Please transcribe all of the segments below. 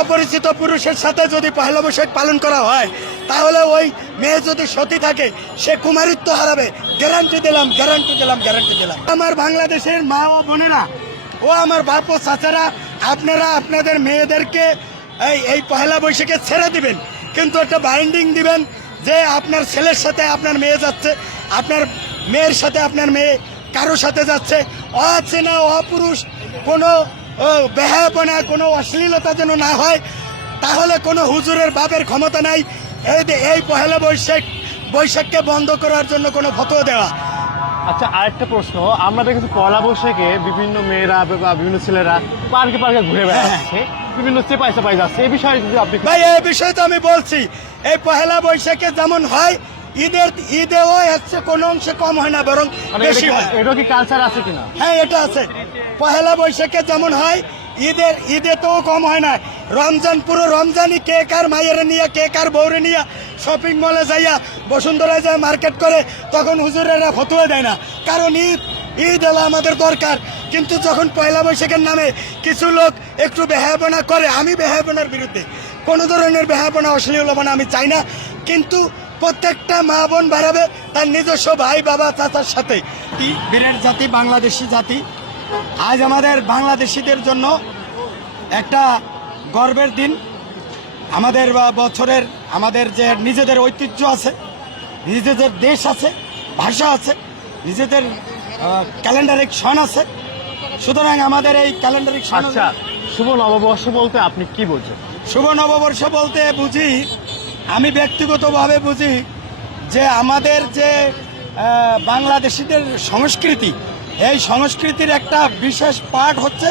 অপরিচিত পুরুষের সাথে যদি পহেলা বৈশাখ পালন করা হয়, তাহলে ওই মেয়ে যদি সতী থাকে সে কুমারিত্ব হারাবে। গ্যারান্টি দিলাম, গ্যারান্টি দিলাম, গ্যারান্টি দিলাম। আমার বাংলাদেশের মা ও বোনেরা ও আমার বাপ ও চাচারা, আপনারা আপনাদের মেয়েদেরকে এই পহেলা বৈশাখে ছেড়ে দিবেন, কিন্তু একটা বাইন্ডিং দিবেন যে আপনার ছেলের সাথে আপনার মেয়ে যাচ্ছে, আপনার মেয়ের সাথে আপনার মেয়ে কারো সাথে যাচ্ছে। অচেনা অপুরুষ কোনো বেহায়াপনা, কোনো অশ্লীলতা যেন না হয়। তাহলে কোনো হুজুরের বাপের ক্ষমতা নাই এই পহেলা বৈশাখকে বন্ধ করার জন্য কোনো ফতোয়া দেওয়া। আচ্ছা, আরেকটা প্রশ্ন, আমরা দেখেছি পয়লা বৈশাখে বিভিন্ন মেয়েরা বা বিভিন্ন ছেলেরা পার্কে পার্কে ঘুরে বেড়াচ্ছে, বিভিন্ন চেপাই চেপাই যাচ্ছে। এই বিষয়ে যদি আপনি ভাই, এই বিষয়ে তো আমি বলছি, এই পহেলা বৈশাখে যেমন হয় ঈদেও হচ্ছে কোনো অংশে কম হয় না, বরং বেশি হয়। এটা কি কালচার আছে কিনা? হ্যাঁ, এটা আছে। পহেলা বৈশাখে যেমন হয় ঈদে তো কম হয় না। রমজান, পুরো রমজানই কে কার মায়ের নিয়ে, কে কার বউরে নিয়ে শপিং মলে যাইয়া বসুন্ধরায় যায় মার্কেট করে, তখন হুজুরেরা ফতোয়া দেয় না। কারণ ঈদ এলা আমাদের দরকার। কিন্তু যখন পয়লা বৈশাখের নামে কিছু লোক একটু বেহায়াপনা করে, আমি বেহায়াপনার বিরুদ্ধে, কোনো ধরনের বেহায়াপনা অশ্লীলতা আমি চাই না। কিন্তু প্রত্যেকটা মা বোন বাড়াবে তার নিজস্ব ভাই বাবা চাচার সাথে। বীরের জাতি, বাংলাদেশি জাতি, আজ আমাদের বাংলাদেশিদের জন্য একটা গর্বের দিন। আমাদের বছরের আমাদের যে নিজেদের ঐতিহ্য আছে, নিজেদের দেশ আছে, ভাষা আছে, নিজেদের ক্যালেন্ডারিক সন আছে। সুতরাং আমাদের এই ক্যালেন্ডারিক সন। আচ্ছা, শুভ নববর্ষ বলতে আপনি কি বোঝেন? শুভ নববর্ষ বলতে বুঝি, আমি ব্যক্তিগতভাবে বুঝি যে আমাদের যে বাংলাদেশিদের সংস্কৃতি, এই সংস্কৃতির একটা বিশেষ পার্ট হচ্ছে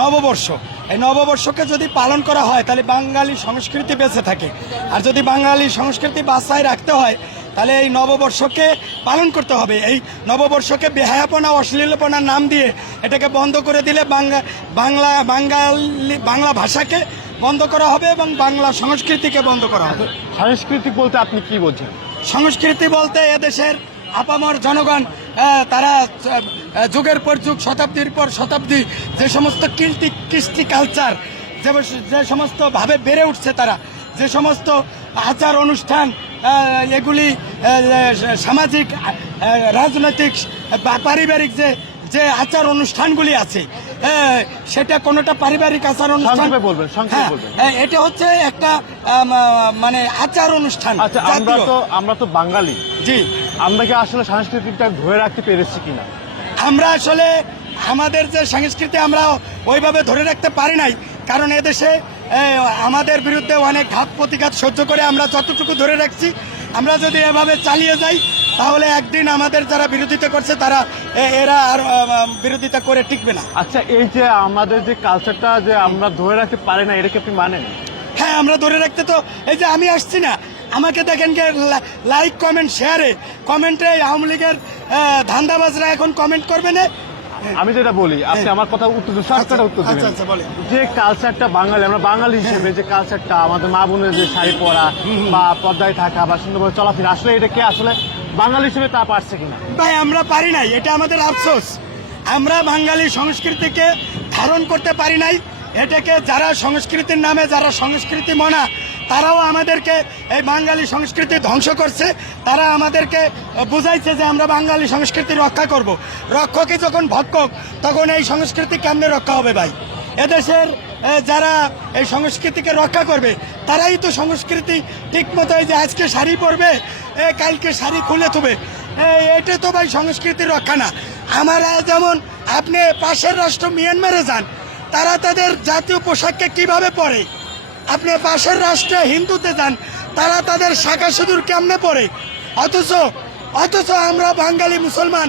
নববর্ষ। এই নববর্ষকে যদি পালন করা হয় তাহলে বাঙালি সংস্কৃতি বেঁচে থাকে। আর যদি বাঙালি সংস্কৃতি বাঁচায় রাখতে হয় তাহলে এই নববর্ষকে পালন করতে হবে। এই নববর্ষকে বেহায়াপনা, অশ্লীলপনার নাম দিয়ে এটাকে বন্ধ করে দিলে বাংলা ভাষাকে বন্ধ করা হবে এবং বাংলা সংস্কৃতিকে বন্ধ করা হবে। সাংস্কৃতিক বলতে আপনি কি বোঝেন? সংস্কৃতি বলতে এদেশের আপামর জনগণ, তারা যুগের পর যুগ, শতাব্দীর পর শতাব্দী যে সমস্ত কৃষ্টি কালচার, যে সমস্ত ভাবে বেড়ে উঠছে, তারা যে সমস্ত আচার অনুষ্ঠান, এগুলি সামাজিক, রাজনৈতিক বা পারিবারিক যে আচার অনুষ্ঠানগুলি আছে, সেটা কোনোটা পারিবারিক আচার অনুষ্ঠান বলবেন, এটা হচ্ছে একটা মানে আচার অনুষ্ঠান। আচ্ছা, আমরা তো বাঙালি, জি, আমরা কি আসলে সংস্কৃতিটা ধরে রাখতে পেরেছি কিনা? আমরা আসলে আমাদের যে সংস্কৃতি আমরা ওইভাবে ধরে রাখতে পারি নাই। কারণ এদেশে আমাদের বিরুদ্ধে অনেক ঘাত প্রতিঘাত সহ্য করে আমরা যতটুকু ধরে রাখছি, আমরা যদি এভাবে চালিয়ে যাই তাহলে একদিন আমাদের যারা বিরোধিতা করছে এরা আর বিরোধিতা করে টিকবে না। আচ্ছা, এই যে আমাদের যে কালচারটা যে আমরা ধরে রাখতে পারি না, এটা কি আপনি মানেন? হ্যাঁ, আমরা ধরে রাখতে তো, এই যে আমি আসছি না, আমাকে দেখেন লাইক কমেন্ট শেয়ারে কমেন্টে আওয়ামী লীগের ধান্দাবাজরা এখন কমেন্ট করবে না। আমি যেটা বলি, আপনি আমার কথা উত্তর দিন। যে কালচারটা বাঙালি, আমরা বাঙালি হিসেবে যে কালচারটা, আমাদের মা বোনের যে শাড়ি পরা বা পর্দায় থাকা বা সুন্দরভাবে চলাফেরা, আসলে এটা কি আসলে বাঙালি হিসেবে তা পারছে কিনা? ভাই, আমরা পারি নাই, এটা আমাদের আফসোস। আমরা বাঙালি সংস্কৃতিকে ধারণ করতে পারি নাই। এটাকে যারা সংস্কৃতির নামে, যারা সংস্কৃতি মনা, তারাও আমাদেরকে এই বাঙালি সংস্কৃতি ধ্বংস করছে। তারা আমাদেরকে বুঝাইছে যে আমরা বাঙালি সংস্কৃতি রক্ষা করব। রক্ষকই যখন ভক্ষক, তখন এই সংস্কৃতি কেমনে রক্ষা হবে ভাই? এদেশের যারা এই সংস্কৃতিকে রক্ষা করবে তারাই তো সংস্কৃতি ঠিক মতো, এই যে আজকে শাড়ি পরবে, কালকে শাড়ি খুলে থবে, এটা তো ভাই সংস্কৃতির রক্ষা না। আমরা যেমন, আপনি পাশের রাষ্ট্র মিয়ানমারে যান, তারা তাদের জাতীয় পোশাককে কিভাবে পরে। আপনি পাশের রাষ্ট্রে হিন্দুতে যান, তারা তাদের শাখা সিঁদুর কেমনে পরে। অথচ আমরা বাঙালি মুসলমান,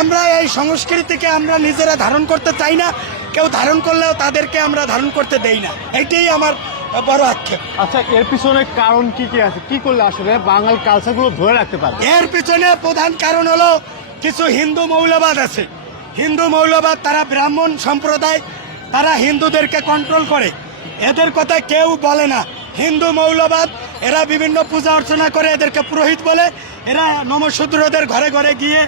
আমরা এই সংস্কৃতিকে আমরা নিজেরা ধারণ করতে চাই না। কেউ ধারণ করলেও তাদেরকে আমরা ধারণ করতে দেই না। এইটাই আমার বড় আক্ষেপ। আচ্ছা, এর পিছনে কারণ কি আছে? কি করলে আসলে বাঙালি কালচারগুলো ধরে রাখতে পারবে? এর পিছনে প্রধান কারণ হলো কিছু হিন্দু মৌলবাদ আছে। হিন্দু মৌলবাদ, তারা ব্রাহ্মণ সম্প্রদায়, তারা হিন্দুদেরকে কন্ট্রোল করে। এদের কথা কেউ বলে না। হিন্দু মৌলবাদ, এরা বিভিন্ন পূজা অর্চনা করে, এদেরকে পুরোহিত বলে। এরা নমশূদ্রদের ঘরে ঘরে গিয়ে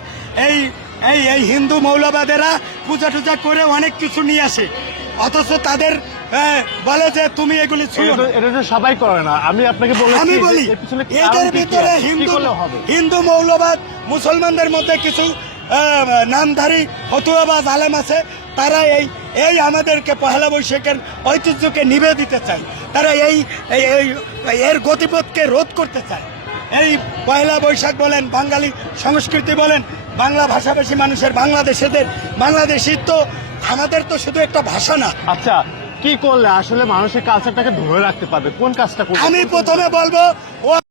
এই হিন্দু মৌলবাদেরা পূজা টুজা করে অনেক কিছু নিয়ে আসে। অথচ তাদের বলে যে তুমি এগুলি ছুঁয়ো না। এটা তো সবাই করে না, আমি আপনাকে বলেছি আমি বলি এর পিছনে এদের কারণ কি ভিতরে আছে? কি করলে হবে? হিন্দু মৌলবাদ, মুসলমানদের মধ্যে কিছু নামধারী ফতুয়াবাজ আলেম আছে, তারা এই আমাদেরকে পহেলা বৈশাখের ঐতিহ্যকে নিভে দিতে চায়। তারা এর গতিপথকে রোধ করতে চায়। এই পয়লা বৈশাখ বলেন, বাঙালি সংস্কৃতি বলেন, বাংলা ভাষাভাষী মানুষের, বাংলাদেশি তো আমাদের তো শুধু একটা ভাষা না। আচ্ছা, কি করলে আসলে মানুষের কালচারটাকে ধরে রাখতে পারবে? কোন কাজটা করবে? আমি প্রথমে বলবো ও